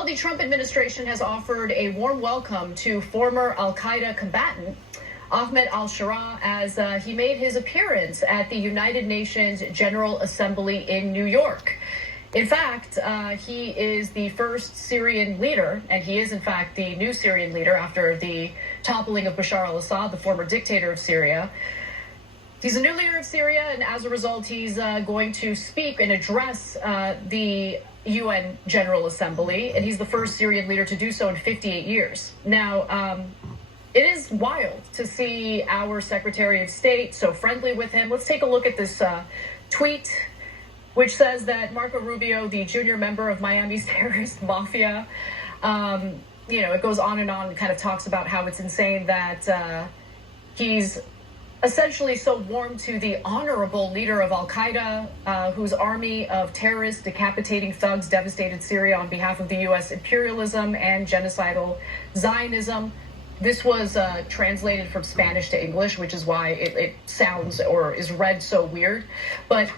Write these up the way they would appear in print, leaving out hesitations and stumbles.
Well, the Trump administration has offered a warm welcome to former al-Qaeda combatant Ahmed al-Sharaa as he made his appearance at the United Nations General Assembly in New York. In fact, he is the first Syrian leader, and he is in fact the new Syrian leader after the toppling of Bashar al-Assad, the former dictator of Syria. He's a new leader of Syria, and as a result, he's going to speak and address the UN General Assembly, and he's the first Syrian leader to do so in 58 years. Now, it is wild to see our Secretary of State so friendly with him. Let's take a look at this tweet, which says that Marco Rubio, the junior member of Miami's terrorist mafia, it goes on and kind of talks about how it's insane that he's essentially so warm to the honorable leader of al-Qaeda, whose army of terrorists, decapitating thugs devastated Syria on behalf of the U.S. imperialism and genocidal Zionism. This was translated from Spanish to English, which is why it sounds or is read so weird. But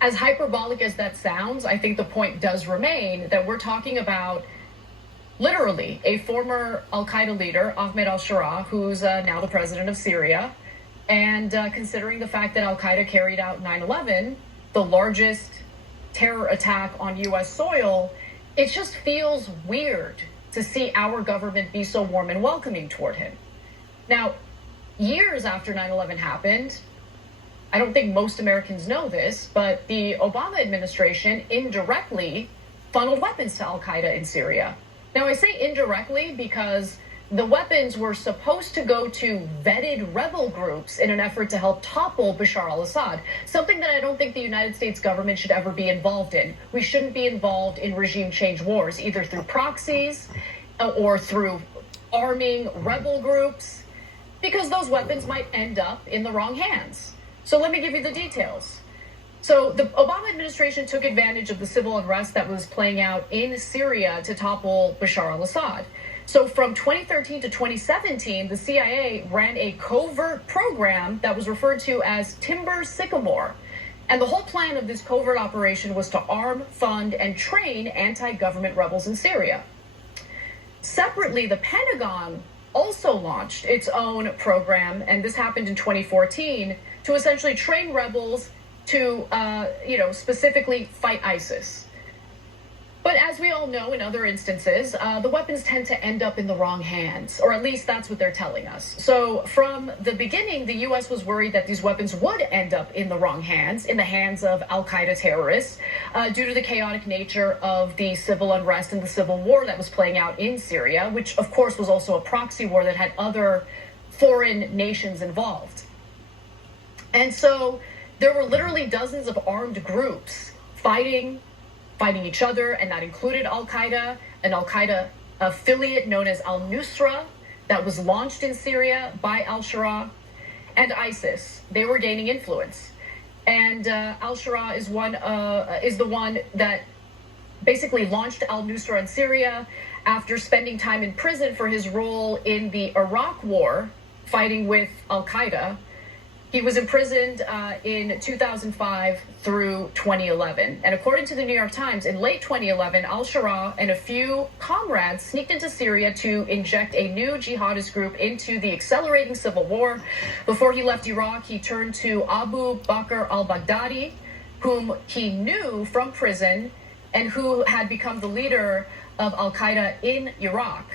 as hyperbolic as that sounds, I think the point does remain that we're talking about literally a former al-Qaeda leader, Ahmed al-Sharaa, who's now the president of Syria. And considering the fact that al-Qaeda carried out 9/11, the largest terror attack on U.S. soil, it just feels weird to see our government be so warm and welcoming toward him. Now, years after 9/11 happened, I don't think most Americans know this, but the Obama administration indirectly funneled weapons to al-Qaeda in Syria. Now, I say indirectly because the weapons were supposed to go to vetted rebel groups in an effort to help topple Bashar al-Assad, something that I don't think the United States government should ever be involved in. We shouldn't be involved in regime change wars, either through proxies or through arming rebel groups, because those weapons might end up in the wrong hands. So let me give you the details. So the Obama administration took advantage of the civil unrest that was playing out in Syria to topple Bashar al-Assad. So from 2013 to 2017, the CIA ran a covert program that was referred to as Timber Sycamore. And the whole plan of this covert operation was to arm, fund, and train anti-government rebels in Syria. Separately, the Pentagon also launched its own program, and this happened in 2014, to essentially train rebels to, specifically fight ISIS. But as we all know, in other instances, the weapons tend to end up in the wrong hands, or at least that's what they're telling us. So from the beginning, the U.S. was worried that these weapons would end up in the wrong hands, in the hands of al-Qaeda terrorists, due to the chaotic nature of the civil unrest and the civil war that was playing out in Syria, which of course was also a proxy war that had other foreign nations involved. And so there were literally dozens of armed groups fighting each other, and that included al-Qaeda, an al-Qaeda affiliate known as al-Nusra that was launched in Syria by al-Sharaa, and ISIS. They were gaining influence. And al-Sharaa is the one that basically launched al-Nusra in Syria after spending time in prison for his role in the Iraq war, fighting with al-Qaeda. He was imprisoned in 2005 through 2011. And according to the New York Times, in late 2011, al-Sharaa and a few comrades sneaked into Syria to inject a new jihadist group into the accelerating civil war. Before he left Iraq, he turned to Abu Bakr al-Baghdadi, whom he knew from prison and who had become the leader of al-Qaeda in Iraq.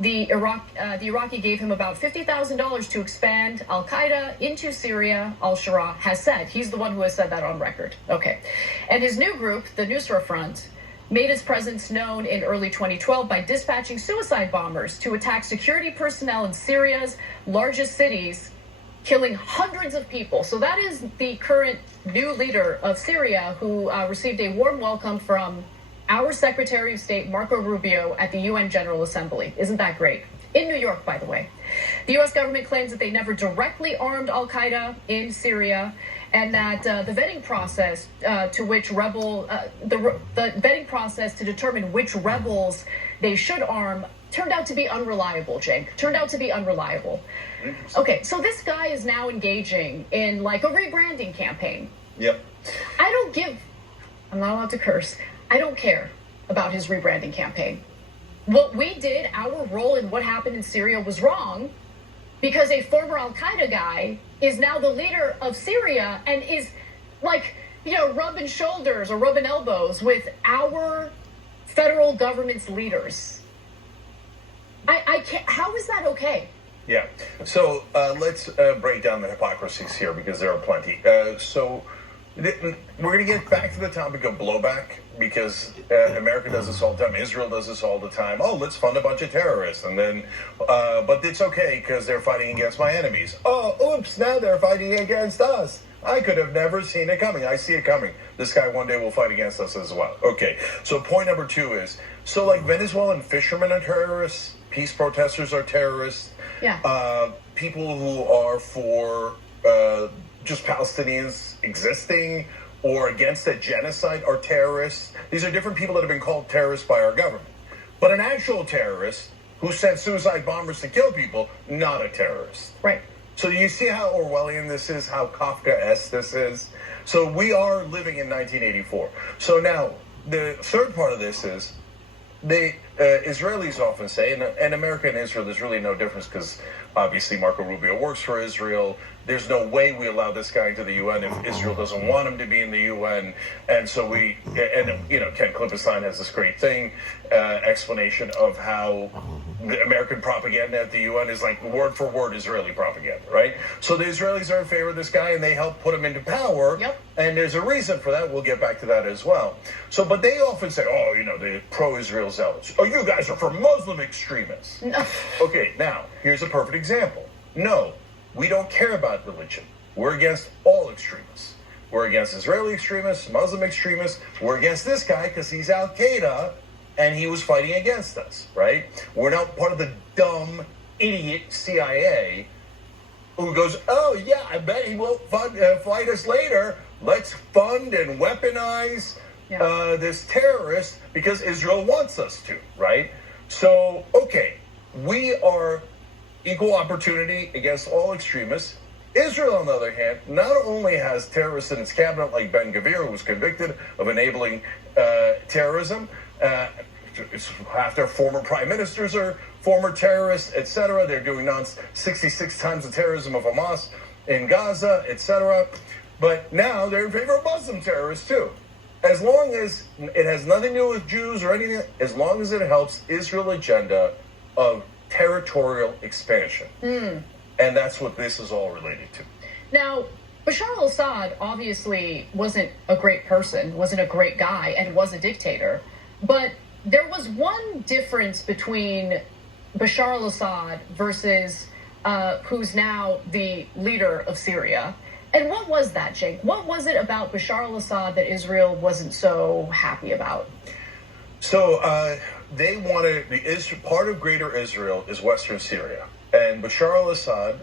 The Iraqi gave him about $50,000 to expand al-Qaeda into Syria, al-Sharaa has said. He's the one who has said that on record. Okay. And his new group, the Nusra Front, made its presence known in early 2012 by dispatching suicide bombers to attack security personnel in Syria's largest cities, killing hundreds of people. So that is the current new leader of Syria, who received a warm welcome from our Secretary of State, Marco Rubio, at the UN General Assembly. Isn't that great? In New York, by the way. The U.S. government claims that they never directly armed al-Qaeda in Syria, and that the vetting process the vetting process to determine which rebels they should arm turned out to be unreliable, Jake. Turned out to be unreliable. Okay, so this guy is now engaging in like a rebranding campaign. Yep. I'm not allowed to curse. I don't care. about his rebranding campaign. What we did, our role in what happened in Syria was wrong because a former Al-Qaeda guy is now the leader of Syria and is like, rubbing shoulders or rubbing elbows with our federal government's leaders. I can't, how is that okay? Yeah. So let's break down the hypocrisies here because there are plenty. So we're going to get back to the topic of blowback because America does this all the time. Israel does this all the time. Oh, let's fund a bunch of terrorists. And then, but it's okay because they're fighting against my enemies. Oh, oops, now they're fighting against us. I could have never seen it coming. I see it coming. This guy one day will fight against us as well. Okay, so point number 2 is, so like Venezuelan fishermen are terrorists, peace protesters are terrorists, people who are for just Palestinians existing or against a genocide are terrorists. These are different people that have been called terrorists by our government. But an actual terrorist who sent suicide bombers to kill people, not a terrorist. Right. So you see how Orwellian this is, how Kafkaesque this is? So we are living in 1984. So now, the third part of this is, the Israelis often say, and America and Israel, there's really no difference because obviously Marco Rubio works for Israel. There's no way we allow this guy into the UN if Israel doesn't want him to be in the UN. And so Ken Klippenstein has this great explanation of how the American propaganda at the UN is like word for word Israeli propaganda, right? So the Israelis are in favor of this guy and they help put him into power. Yep. And there's a reason for that. We'll get back to that as well. So, but they often say, the pro-Israel zealots. Oh, you guys are for Muslim extremists. No. Okay, now, here's a perfect example. No, we don't care about religion. We're against all extremists. We're against Israeli extremists, Muslim extremists. We're against this guy because he's Al-Qaeda and he was fighting against us, right? We're not part of the dumb, idiot CIA who goes, oh, yeah, I bet he won't fight us later. Let's fund and weaponize this terrorist because Israel wants us to, right? So, okay, we are equal opportunity against all extremists. Israel, on the other hand, not only has terrorists in its cabinet like Ben Gvir, who was convicted of enabling terrorism, half their former prime ministers are former terrorists, etc. They're doing 66 times the terrorism of Hamas in Gaza, etc. But now they're in favor of Muslim terrorists too. As long as it has nothing to do with Jews or anything, as long as it helps Israel agenda of territorial expansion. And that's what this is all related to. Now, Bashar al-Assad obviously wasn't a great person, wasn't a great guy, and was a dictator. But there was one difference between Bashar al-Assad versus who's now the leader of Syria. And what was that, Jake? What was it about Bashar al-Assad that Israel wasn't so happy about? So they wanted, part of Greater Israel is Western Syria. And Bashar al-Assad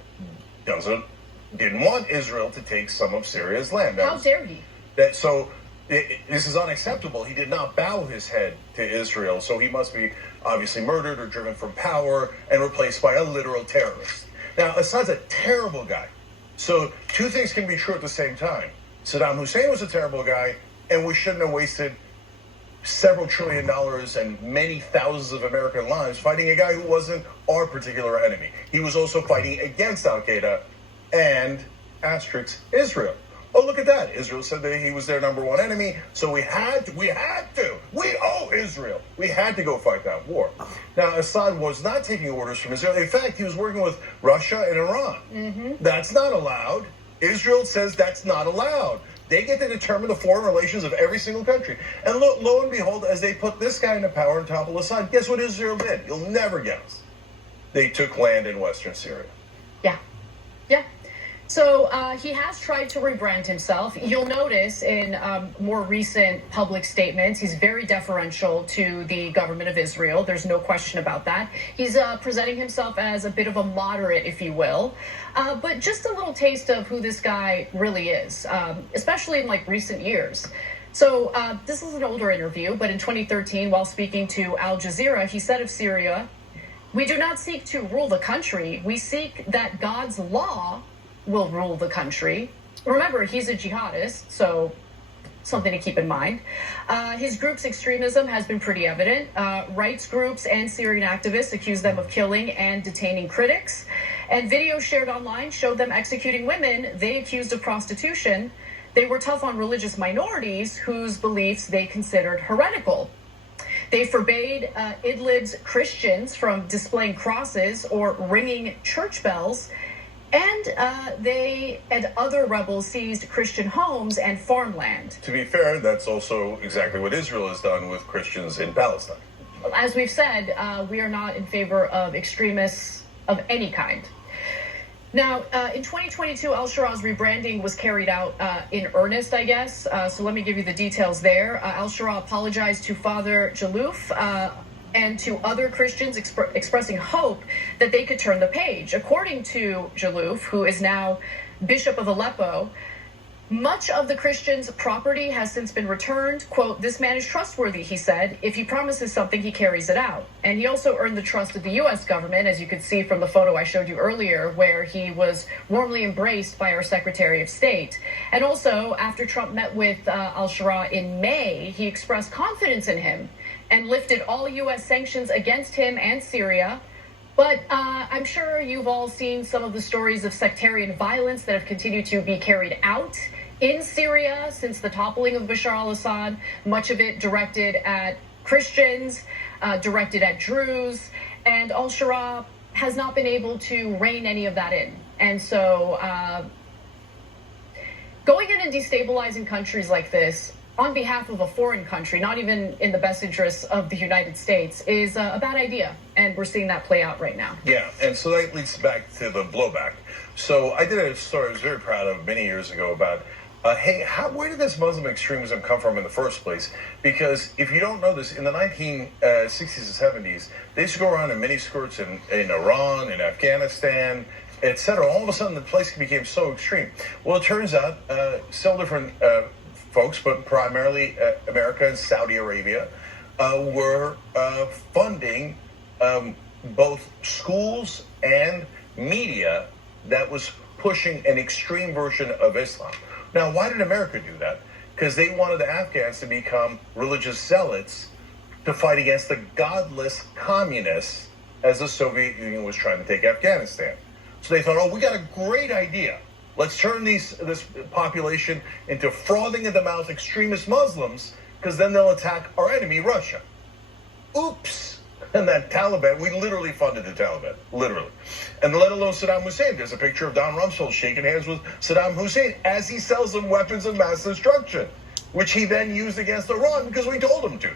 didn't want Israel to take some of Syria's land. How dare he? This is unacceptable. He did not bow his head to Israel, so he must be obviously murdered or driven from power and replaced by a literal terrorist. Now, Assad's a terrible guy. So two things can be true at the same time. Saddam Hussein was a terrible guy, and we shouldn't have wasted several $1 trillion and many thousands of American lives fighting a guy who wasn't our particular enemy. He was also fighting against Al-Qaeda and Israel. Oh, look at that. Israel said that he was their number one enemy, so we owe Israel. We had to go fight that war. Now, Assad was not taking orders from Israel. In fact, he was working with Russia and Iran. That's not allowed. Israel says that's not allowed. They get to determine the foreign relations of every single country. And lo and behold, as they put this guy into power and topple Assad, guess what Israel did? You'll never guess. They took land in Western Syria. Yeah. So he has tried to rebrand himself. You'll notice in more recent public statements, he's very deferential to the government of Israel. There's no question about that. He's presenting himself as a bit of a moderate, if you will. But just a little taste of who this guy really is, especially in recent years. So this is an older interview, but in 2013, while speaking to Al Jazeera, he said of Syria, "We do not seek to rule the country. We seek that God's law will rule the country." Remember, he's a jihadist, so something to keep in mind. His group's extremism has been pretty evident. Rights groups and Syrian activists accuse them of killing and detaining critics. And videos shared online showed them executing women they accused of prostitution. They were tough on religious minorities whose beliefs they considered heretical. They forbade Idlib's Christians from displaying crosses or ringing church bells. And they and other rebels seized Christian homes and farmland. To be fair, that's also exactly what Israel has done with Christians in Palestine. As we've said, we are not in favor of extremists of any kind. Now, in 2022, al-Shara's rebranding was carried out in earnest, I guess. So let me give you the details there. Al-Shara apologized to Father Jalouf and to other Christians, expressing hope that they could turn the page. According to Jalouf, who is now Bishop of Aleppo, much of the Christians' property has since been returned. Quote, "This man is trustworthy," he said. "If he promises something, he carries it out." And he also earned the trust of the U.S. government, as you could see from the photo I showed you earlier, where he was warmly embraced by our Secretary of State. And also, after Trump met with al-Shara in May, he expressed confidence in him and lifted all U.S. sanctions against him and Syria. But I'm sure you've all seen some of the stories of sectarian violence that have continued to be carried out in Syria since the toppling of Bashar al-Assad, much of it directed at Christians, directed at Druze, and al-Shara has not been able to rein any of that in. And so going in and destabilizing countries like this on behalf of a foreign country, not even in the best interests of the United States, is a bad idea. And we're seeing that play out right now. Yeah, and so that leads back to the blowback. So I did a story I was very proud of many years ago about, hey, where did this Muslim extremism come from in the first place? Because if you don't know this, in the 1960s and 70s, they used to go around in miniskirts in Iran, in Afghanistan, etc. All of a sudden, the place became so extreme. Well, it turns out several different folks, but primarily America and Saudi Arabia, were funding both schools and media that was pushing an extreme version of Islam. Now, why did America do that? Because they wanted the Afghans to become religious zealots to fight against the godless communists as the Soviet Union was trying to take Afghanistan. So they thought, oh, we got a great idea. Let's turn this population into frothing at the mouth extremist Muslims, because then they'll attack our enemy, Russia. Oops. And that Taliban, we literally funded the Taliban, literally. And let alone Saddam Hussein. There's a picture of Don Rumsfeld shaking hands with Saddam Hussein as he sells them weapons of mass destruction, which he then used against Iran because we told him to.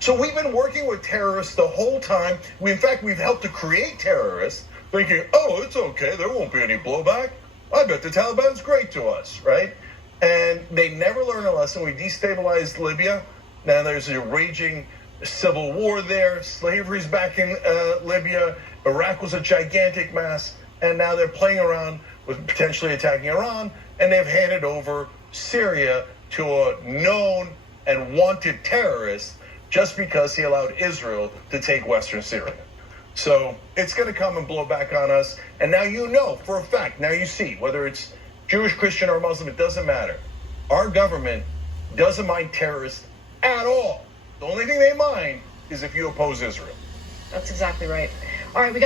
So we've been working with terrorists the whole time. In fact, we've helped to create terrorists, thinking, oh, it's okay, there won't be any blowback. I bet the Taliban's great to us, right? And they never learn a lesson. We destabilized Libya. Now there's a raging civil war there. Slavery's back in Libya. Iraq was a gigantic mess. And now they're playing around with potentially attacking Iran. And they've handed over Syria to a known and wanted terrorist just because he allowed Israel to take Western Syria. So it's going to come and blow back on us. And now you know for a fact, now you see, whether it's Jewish, Christian, or Muslim, it doesn't matter. Our government doesn't mind terrorists at all. The only thing they mind is if you oppose Israel. That's exactly right. All right, we got